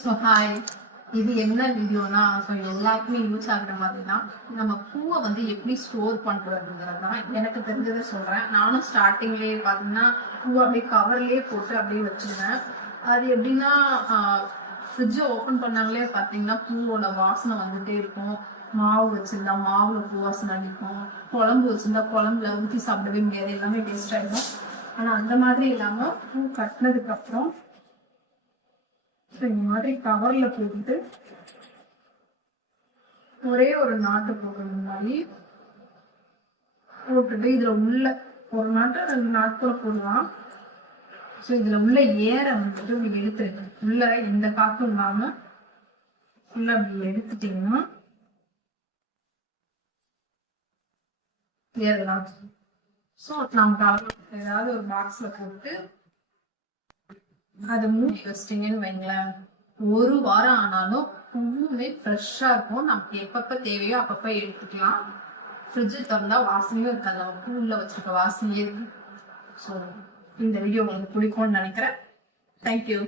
So hi, இது என்ன வீடியோனா, so எல்லாருக்குமே யூஸ் ஆகுற மாதிரி தான். நம்ம பூவை வந்து எப்படி ஸ்டோர் பண்ணுறதுங்கிறது தான் எனக்கு தெரிஞ்சதை சொல்கிறேன். நானும் ஸ்டார்டிங்லேயே பார்த்தீங்கன்னா பூவை அப்படியே கவர்லேயே போட்டு அப்படியே வச்சுருவேன். அது எப்படின்னா ஃப்ரிட்ஜை ஓப்பன் பண்ணாங்களே பார்த்தீங்கன்னா பூவோட வாசனை வந்துட்டே இருக்கும். மாவு வச்சுருந்தா மாவில் பூ வாசனை அடிக்கும். குழம்பு வச்சுருந்தா குழம்புல ஊற்றி சாப்பிடவே முடியாது, எல்லாமே டேஸ்ட் ஆகிடும். ஆனால் அந்த மாதிரி இல்லாமல் பூ கட்டினதுக்கப்புறம் இந்த மாதிரி கவர்ல போட்டுட்டு ஒரே ஒரு நாட்டு போடுறது மாதிரி போட்டுட்டு இதுல உள்ள ஒரு நாட்டு 2 நாட்கள் போடலாம். ஸோ இதுல உள்ள ஏற வந்துட்டு இப்படி எடுத்துருக்கு. உள்ள எந்த காற்றும் இல்லாம ஃபுல்லா அப்படி எடுத்துட்டீங்கன்னா ஏறலாம். ஸோ நம்ம ஏதாவது ஒரு பாக்ஸ்ல போட்டு அதை மூடி வச்சிட்டீங்கன்னு வைங்களேன், 1 வாரம் ஆனாலும் பூவுமே ஃப்ரெஷ்ஷா இருக்கும். நமக்கு எப்பப்ப தேவையோ அப்பப்ப எடுத்துக்கலாம். ஃப்ரிட்ஜு திறந்தா வாசனையும் இருக்காது, நம்ம பூவில் வச்சிருக்க வாசனையே இருக்கு. ஸோ இந்த வீடியோ உங்களுக்கு பிடிக்கும்னு நினைக்கிறேன். தேங்க்யூ.